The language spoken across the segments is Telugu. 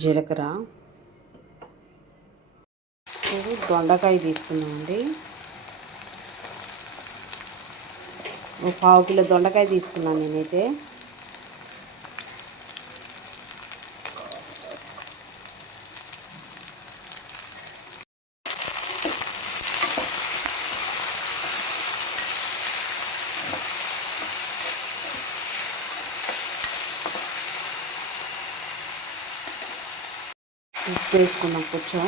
జీలకర్ర, దొండకాయ తీసుకున్నామండి. ఒక 1/2 కిలో దొండకాయ తీసుకున్నాను నేనైతే. ఉప్పు వేసుకున్నాం కొంచెం.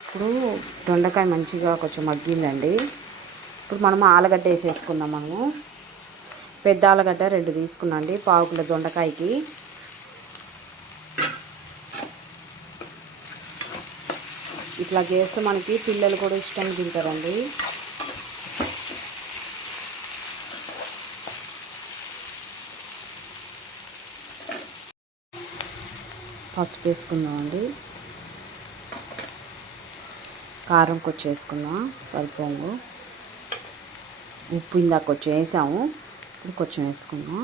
ఇప్పుడు దొండకాయ మంచిగా కొంచెం మగ్గిందండి. ఇప్పుడు మనం ఆలుగడ్డ వేసేసుకుందాం. పెద్ద ఆలుగడ్డ 2 తీసుకున్నాం అండి 1/2 కిలో దొండకాయకి. ఇట్లా చేస్తే మనకి పిల్లలు కూడా ఇష్టంగా తింటారండి. పసుపు వేసుకుందామండి. కారం కొంచెం వేసుకుందాం సరిపోము. ఉప్పు ఇందాక కొంచెం వేసాము, ఇప్పుడు కొంచెం వేసుకుందాం.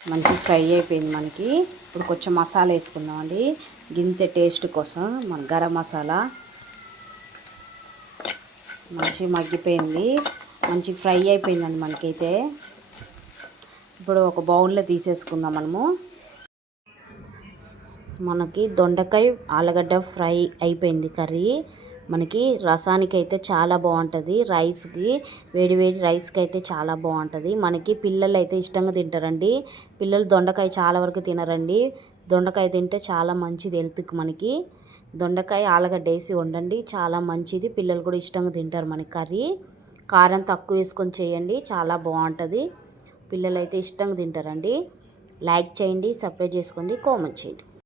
మంచి ఫ్రై అయిపోయింది మనకి. ఇప్పుడు కొంచెం మసాలా వేసుకుందామండి, గింతె టేస్ట్ కోసం. మన గరం మసాలా మంచి మగ్గిపోయింది, మంచి ఫ్రై అయిపోయిందండి మనకైతే. ఇప్పుడు ఒక బౌల్లో తీసేసుకుందాం. మనకి దొండకాయ ఆలుగడ్డ ఫ్రై అయిపోయింది కర్రీ. మనకి రసానికి అయితే చాలా బాగుంటుంది, రైస్కి వేడి వేడి రైస్కి అయితే చాలా బాగుంటుంది. మనకి పిల్లలు అయితే ఇష్టంగా తింటారండి. పిల్లలు దొండకాయ చాలా వరకు తినరండి. దొండకాయ తింటే చాలా మంచిది హెల్త్కి. మనకి దొండకాయ ఆలుగడ్డ వేసి వండండి, చాలా మంచిది. పిల్లలు కూడా ఇష్టంగా తింటారు. మనకి కర్రీ కారం తక్కువ వేసుకొని చేయండి, చాలా బాగుంటుంది. పిల్లలు అయితే ఇష్టంగా తింటారండి. లైక్ చేయండి, సబ్స్క్రైబ్ చేసుకోండి, కామెంట్ చేయండి.